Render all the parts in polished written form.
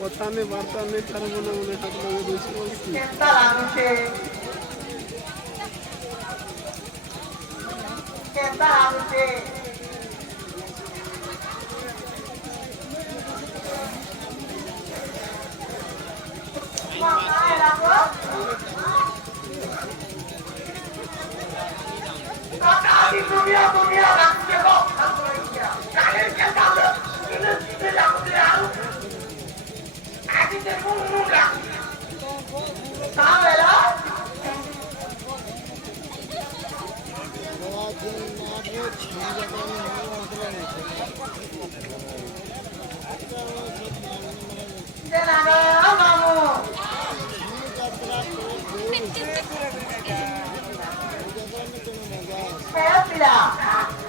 কথা নেই বার্তা নেই তার মনে মনে ঠাকুর বলছি বলছি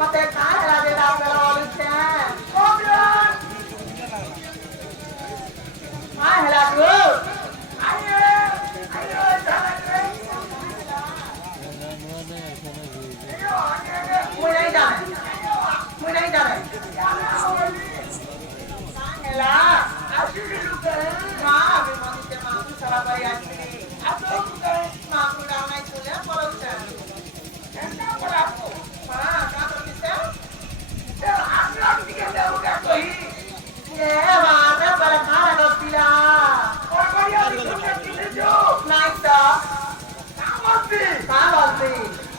ಮತ್ತೆ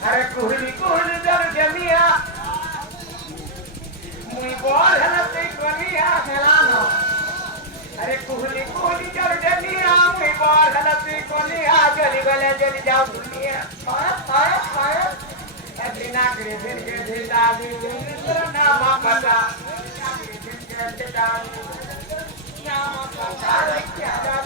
अरे कुहली कुहली जर जमिया मुई बोल हलते कोनिया हेलानो अरे कुहली कुहली जर जमिया मुई बोल हलते कोनिया जली गले जली जाओ दुनिया हाय हाय एदिना करे दिन के ढेला दिन ना मापता दिन के ढेला ना मापता क्या जा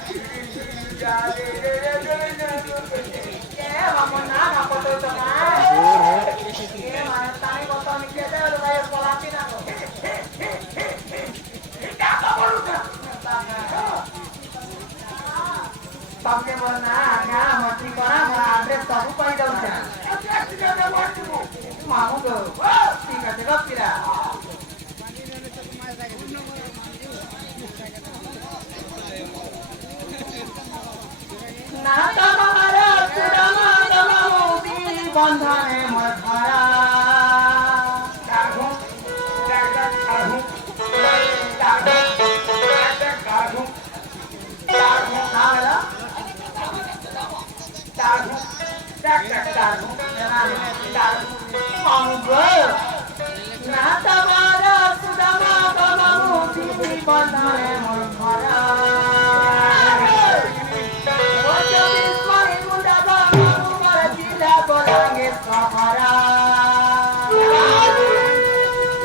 बंधने मधरा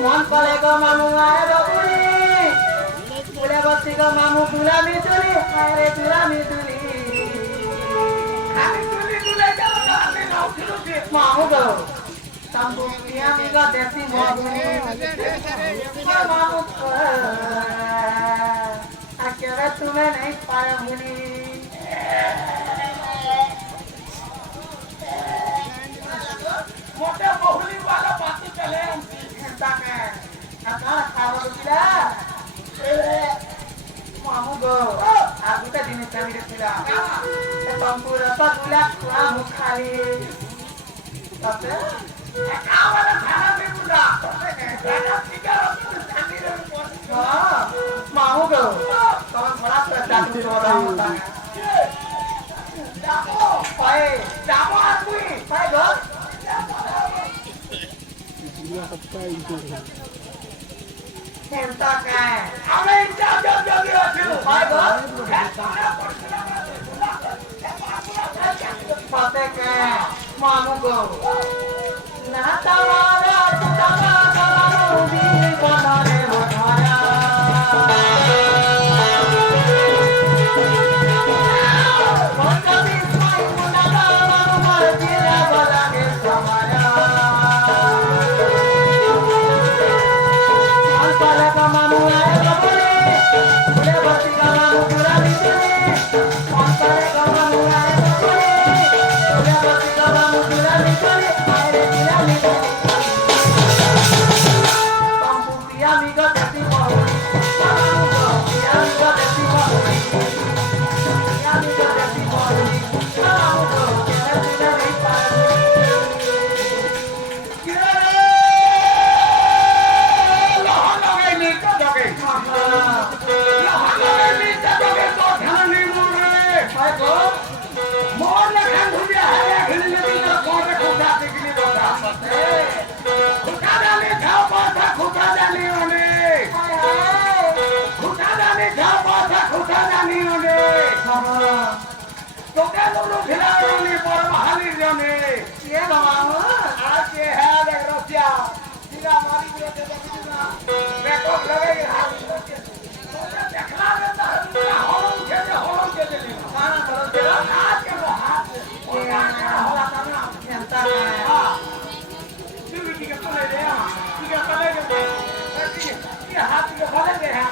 मन परेको मामु आएर बबुरी फुले बस्ती গো মামু তুলামি তুলি হায় রে তুলামি তুলি খালি তুলি তুলে গেল না আমি নাও ছিল যে মামু গো তাম্বু পিয়ামি গো দেশি মগুনি মামু আকেরে তুমি नहीं পারবুনি मोटे बहुली वाला बात चले তাকে আকার খাবার দিলা মামু গো আগুটা দিনে চামিরে দিলা তাম্বুর পাগুলা খামু খালি তাতে কাওয়ালা খানা বিগুলা রাজা সিগার সামিরে মামু গো তোমার বড় জাদু তোরা হতা যাবো পায়ে যাবো আর তুই পায়ে গো জিলা সপ্তাহ এন্তাকে আমি যা যা যা আছে পায়ে গো পাতে পাতেকে মামু গো না তাওয়ারা তুতামা গানো দি বনরে বধারা তোকে লোলো খেলানি বড় হালির জনে ये मामू আজকে হ্যাঁ দেখ রসিয়া সিরা মারি দিয়ে দেখি না দেখো লগে হাত তোকে দেখলা রে না হলম খেতে দিলি खाना करो तेरा হাত কেন হাত ওরা হলা না एंता তুই কি করে রে তুই কি করে রে কি হাত के भले दे है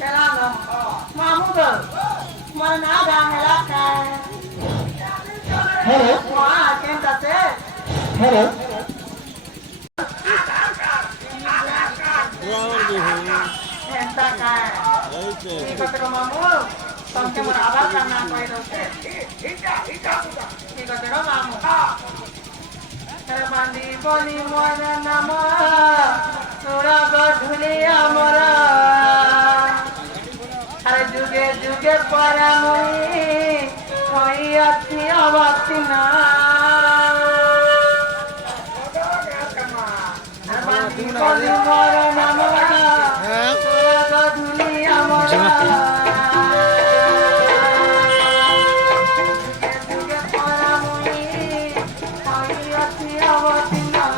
मामू गो मरना गांगला का हेलो वहां केंटा से हेलो एंता का ठीक है तेरा मामू तुमके मोर आवाज करना कोई दोसे ठीक है तेरा मामू तेरा बांधी बोली मोर नाम तोरा गधुलिया मोरा अरे जुगे जुगे पर मुई अच्छी अवती ना बांधी बोली मोर नाम तोरा गधुलिया मोरा जुगे जुगे पर मुई अच्छी अवती ना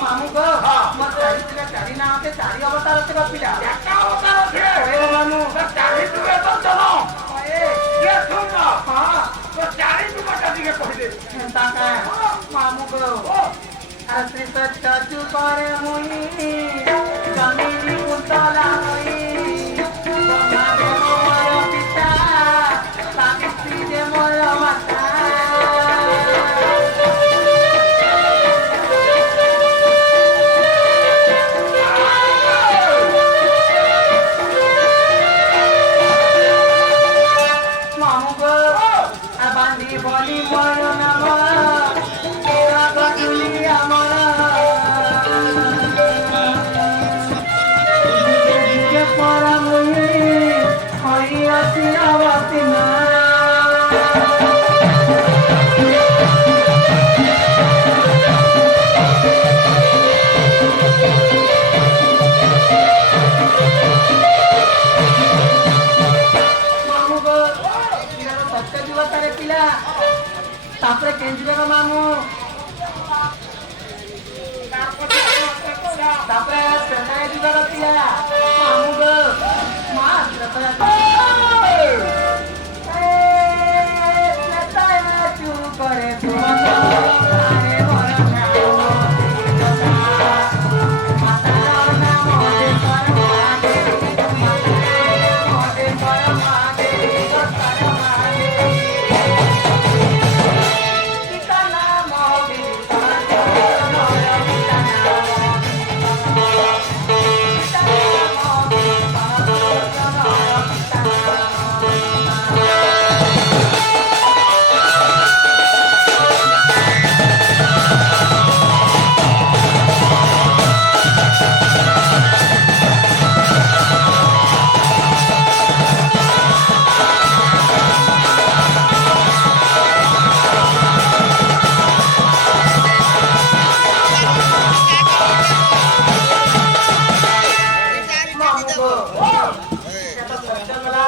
मामू गो मोर चारी ना होते चारी अवतार से पिला একটা অবতার আছে ओए मामू তো চারি দুবে তো চলো ओए ये सुन ना हां তো চারি দুবেটা দিকে কইলে एंता का मामू गो आश्री सच्चा चुपारे मुई जमीनी कुतला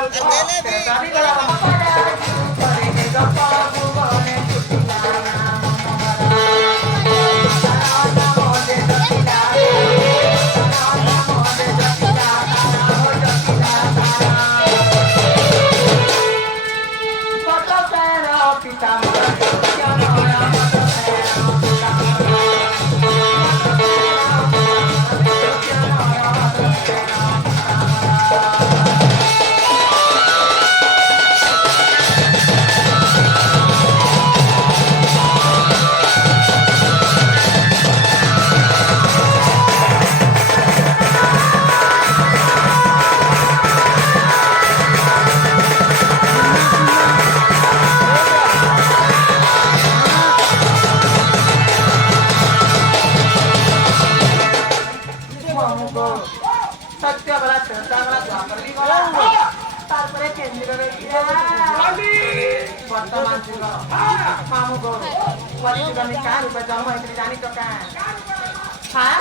Tadi kalau pada hari ini gopal bubone তারপরে কেন্দ্র বর্তমান যুগ মামু গো কলিযুগনে কার উপর জন্ম হয়েছিল জানি তো কার হ্যাঁ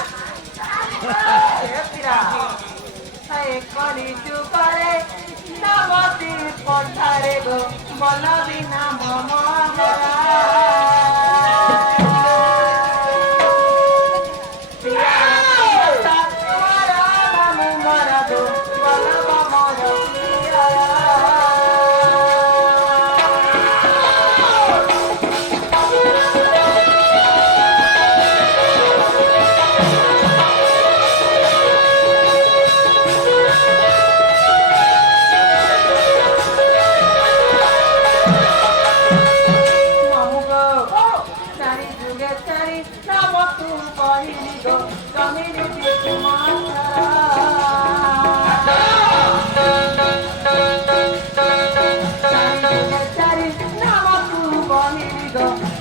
কলিযুগরে নবতী পথারে গো বলবি না মম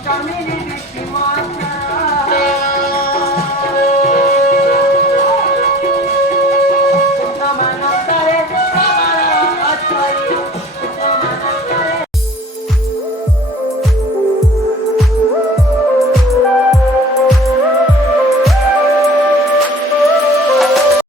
Coming